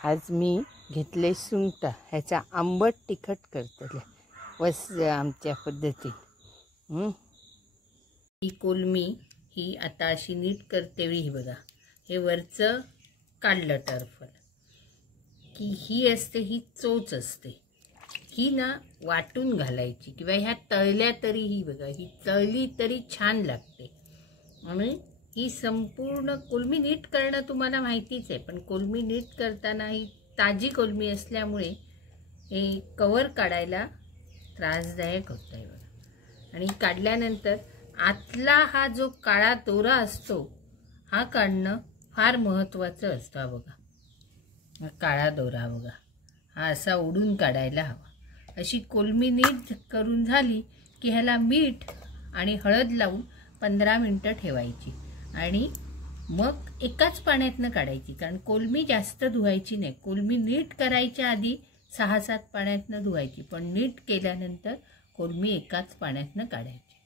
आज मी घेतले सुंठ, ह्याचा आंबट तिखट करतले बस आमच्या पद्धतीने। ही कोलमी ही आता अशी नीट करते वेळी ही बघा, हे वरचं काढलं टर्फल की ही असते, ही चोच असते, ही ना वाटून घालायची किंवा ह्या तळल्या तरी ही बघा, ही तळली तरी छान लागते। आणि ही संपूर्ण कोलमी नीट करणं तुम्हाला माहितीच आहे, पण कोलमी नीट करताना ही ताजी कोलमी असल्यामुळे हे कवर काढायला त्रासदायक होत आहे बघा। आणि काढल्यानंतर आतला हा जो काळा दोरा असतो हा काढणं फार महत्त्वाचं असतं बघा। काळा दोरा बघा, हा असा ओढून काढायला हवा। अशी कोलमी नीट करून झाली की ह्याला मीठ आणि हळद लावून 15 मिनिटं ठेवायची आणि मग एकाच पाण्यातनं काढायची, कारण कोलमी जास्त धुवायची नाही। कोलमी नीट करायच्या आधी 6-7 पाण्यातनं धुवायची, पण नीट केल्यानंतर कोलमी एकाच पाण्यातनं काढायची।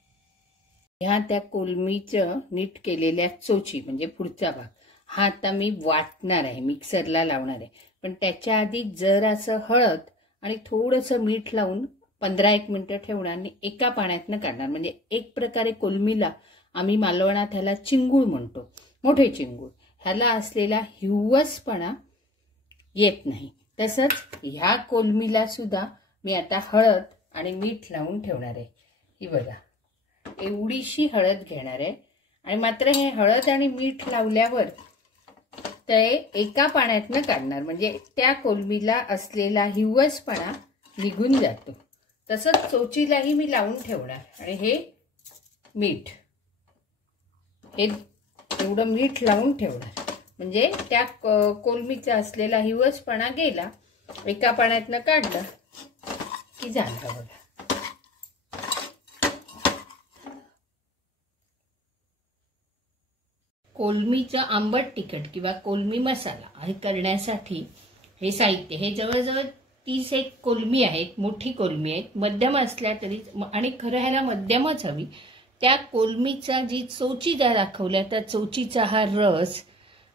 ह्या त्या कोलमीचं नीट केलेल्या चोची म्हणजे पुढचा भाग हा आता मी वाटणार आहे, मिक्सरला लावणार आहे। पण त्याच्या आधी जरासं हळद आणि थोडंसं मीठ लावून 15-1 मिनिटं ठेवणार आणि एका पाण्यातनं काढणार। म्हणजे एक प्रकारे कोलमीला आम्ही मालवणात ह्याला चिंगूळ म्हणतो, मोठे चिंगूळ, ह्याला असलेला हिवसपणा येत नाही। तसंच ह्या कोलमीला सुद्धा मी आता हळद आणि मीठ लावून ठेवणार आहे। ही बघा, एवढीशी हळद घेणार आहे आणि मात्र हे हळद आणि मीठ लावल्यावर ते एका पाण्यातनं काढणार, म्हणजे त्या कोलमीला असलेला हिवसपणा निघून जातो। तसंच चोचीलाही मी लावून ठेवणार आणि हे मीठ, हे एवढं मीठ लावून ठेवणार, म्हणजे त्या कोलमीचा असलेला हिवसपणा गेला, एका पाण्यातनं काढलं की झालं बघा। कोलमीचं आंबट तिखट किंवा कोलमी मसाला हे करण्यासाठी हे साहित्य, हे जवळजवळ 30 कोलमी आहेत, मोठी कोलमी आहेत, मध्यम असल्या तरी, आणि खरं ह्याला मध्यमच हवी। त्या कोलमीचा जी चोची ज्या दाखवल्या त्या चोचीचा हा रस,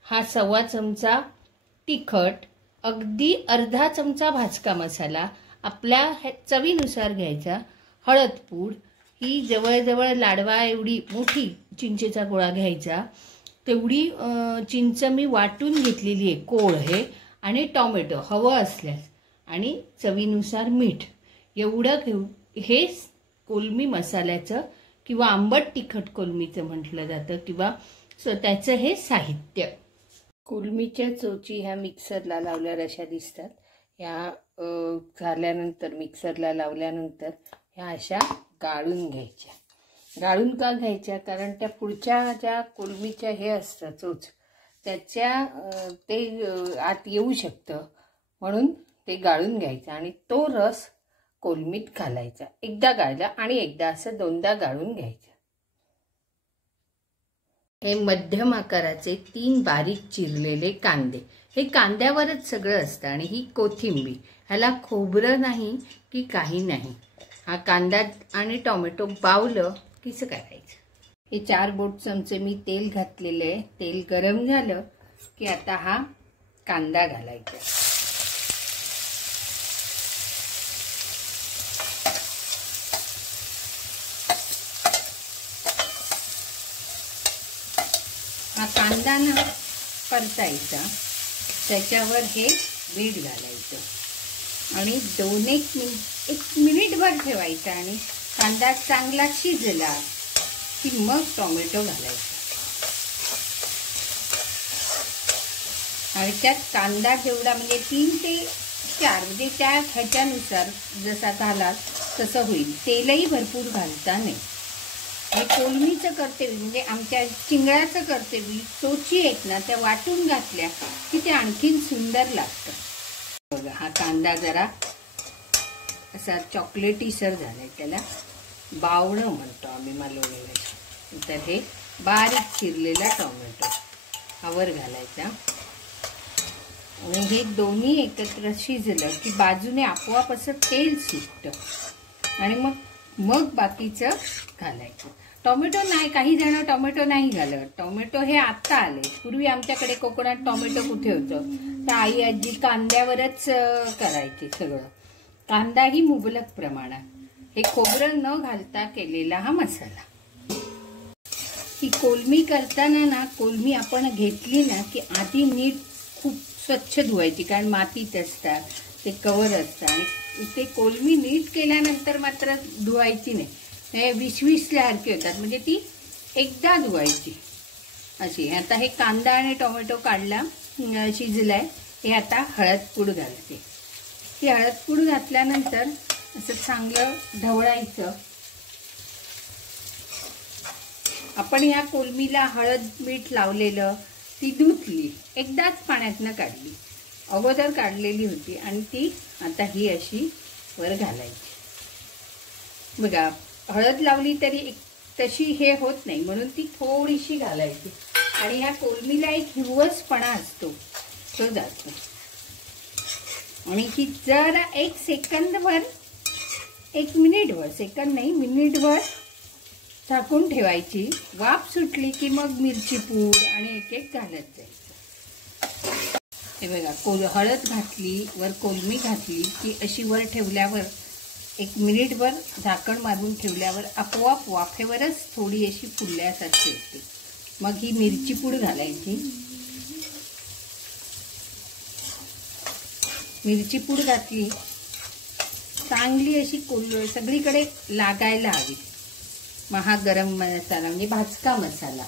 हा 1.25 चमचा तिखट, अगदी अर्धा चमचा भाजका मसाला आपल्या चवीनुसार घ्यायचा, हळदपूड ही जवळजवळ लाडवा एवढी मोठी चिंचेचा गोळा घ्यायचा, तेवढी चिंच मी वाटून घेतलेली आहे, कोळ हे, आणि टोमॅटो हवं असल्यास, आणि चवीनुसार मीठ एवढं घेऊन हे कोलमी मसाल्याचं किंवा आंबट तिखट कोलमीचं म्हटलं जातं, किंवा त्याचं हे साहित्य। कोलमीच्या चोची ह्या मिक्सरला लावल्यावर अशा दिसतात। ह्या झाल्यानंतर मिक्सरला लावल्यानंतर ह्या अशा गाळून घ्यायच्या। गाळून का घ्यायच्या? कारण त्या पुढच्या ज्या कोलमीच्या हे असतं चोच, त्याच्या ते आत येऊ शकतं, म्हणून ते गाळून घ्यायचं आणि तो रस कोलमीत घालायचा। एकदा गाळला आणि एकदा असं 2दा गाळून घ्यायचं। हे मध्यम आकाराचे 3 बारीक चिरलेले कांदे, हे कांद्यावरच सगळं असतं, आणि ही कोथिंबीर, ह्याला खोबरं नाही की काही नाही। हा कांदा आणि टोमॅटो बावलं किस करायचं। हे 4 बोट चमचे मी तेल घातलेले आहे। तेल गरम झालं की आता हा कांदा घालायचा। हा कांदा ना परतायचा, त्याच्यावर हे मीठ घालायचं आणि 1 मिनिटभर ठेवायचा, आणि कांदा चांगला शिजला की मग टोमॅटो घालायचा। आणि त्यात कांदा जेवढा म्हणजे 3 ते 4 म्हणजे त्या ह्याच्यानुसार जसा घालाल तसं होईल। तेलही भरपूर घालता नाही। हे कोलमीचं करते म्हणजे आमच्या चिंगळाचं करते मी, चोची आहेत ना त्या वाटून घातल्या की ते आणखीन सुंदर लागतं बघा। हा कांदा जरा असा चॉकलेटीसर झालाय, त्याला बावणं म्हणतो आम्ही मालवणीमध्ये। तर हे बारीक चिरलेला टोमॅटो हावर घालायचा, आणि हे दोन्ही एकत्र शिजलं की बाजूने आपोआप असं तेल सुटतं, आणि मग बाकीचं घालायचं। टोमॅटो नाही, काही जण टोमॅटो नाही घालत. टोमॅटो हे आता आले. पूर्वी आमच्याकडे कोकणात टोमॅटो कुठे होतं, तर आई आजी कांद्यावरच करायची सगळं. कांदा ही मुबलक प्रमाणात. हे खोबरं न घालता केलेला हा मसाला. ही कोलमी करताना ना, कोलमी आपण घेतली ना की आधी नीट खूप स्वच्छ धुवायची, कारण मातीत असतात, ते कवर असतात. आणि ते कोलमी नीट केल्यानंतर मात्र धुवायची नाही, हे विसविसल्यासारखी होतात. म्हणजे ती एकदा धुवायची अशी. आता हे कांदा आणि टोमॅटो काढला, शिजलाय. हे आता हळदपूड घालते. ही हळदपूड घातल्यानंतर असं चांगलं ढवळायचं. आपण या कोलमीला हळद मीठ लावलेलं, ती धुतली, एकदाच पाण्यातनं काढली, अगोदर काढलेली होती, आणि ती आता ही अशी वर घालायची. बघा, हळद लावली तरी तशी हे होत नाही, म्हणून ती थोडीशी घालायची. आणि ह्या कोलमीला एक हिरवसपणा असतो, तो जातो. आणि ही जरा 1 सेकंदभर, 1 मिनिटभर, सेकंद नाही मिनिटभर झाकून ठेवायची. वाफ सुटली की मग मिरची पूड आणि एक एक घालत जायचं. हे बघा, हळद घातली, वर कोलमी घातली की अशी वर ठेवल्यावर 1 मिनिटभर झाकण मारून ठेवल्यावर आपोआप वाफेवरच थोडी अशी फुलल्यासारखी होते. मग ही मिरची पूड घालायची. मिरची पूड घातली, चांगली अशी सगळीकडे लागायला हवी. मग हा गरम मसाला म्हणजे भाजका मसाला.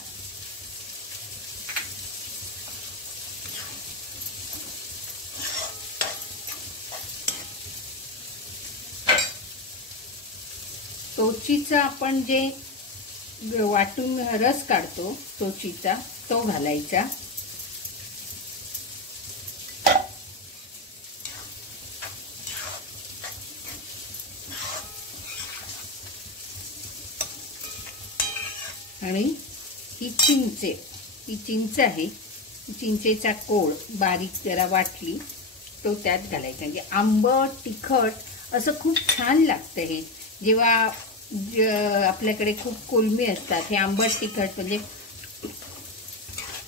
तोचीचा आपण जे वाटून रस काढतो तोचीचा, तो घालायचा. आणि ही चिंच आहे, चिंचेचा कोळ बारीक जरा वाटली तो त्यात घालायचा. म्हणजे आंबट तिखट असं खूप छान लागतं हे. जेव्हा आपल्याकडे खूप कोलमी असतात, हे आंबट तिखट म्हणजे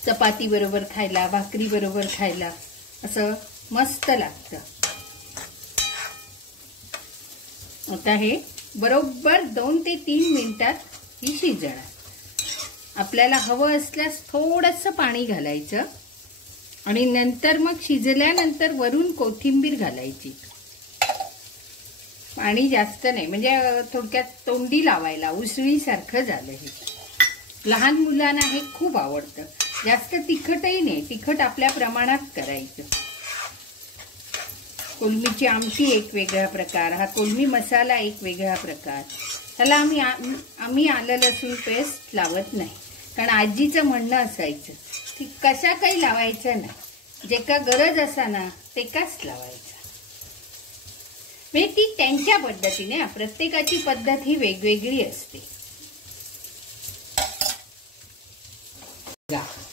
चपाती बरोबर खायला, भाकरी बरोबर खायला असं मस्त लागतं. आता हे बरोबर 2 ते 3 मिनिटात ही शिजणार. आपल्याला हवं असल्यास थोडंसं पाणी घालायचं आणि नंतर मग शिजल्यानंतर वरून कोथिंबीर घालायची. पाणी जास्त नाही, म्हणजे थोडक्यात तोंडी लावायला, उसळीसारखं झालं हे. लहान मुलांना हे खूप आवडतं. जास्त तिखटही नाही, तिखट आपल्या प्रमाणात करायचं. कोलमीची आमटी एक वेगळा प्रकार, हा कोलमी मसाला एक वेगळा प्रकार. त्याला आम्ही आलं लसूण पेस्ट लावत नाही, कारण आजीचं म्हणणं असायचं की कशा काही लावायचं नाही, जे का गरज असा ना ते काच लावायचं. म्हणजे ती त्यांच्या पद्धतीने, प्रत्येकाची पद्धत ही वेगवेगळी असते.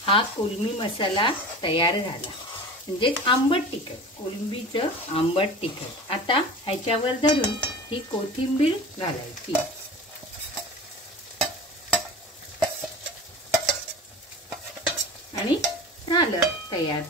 हा कोलमी मसाला तयार झाला, म्हणजे आंबट तिखट, कोलंबीचं आंबट तिखट. आता ह्याच्यावर धरून ही कोथिंबीर घालायची. आणि झालं तयार.